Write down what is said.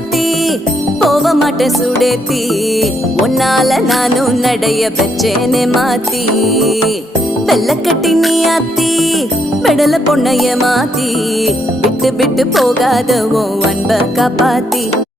சாத்தி போக மாட்டேன் சுடேத்தி உன்னால நானும் நடைய வச்சேனே மாத்தி வெள்ள கட்டி நீ ஆத்தி பெடல பொண்ணைய மாத்தி விட்டு விட்டு போகாத உன் அன்ப காப்பாத்தி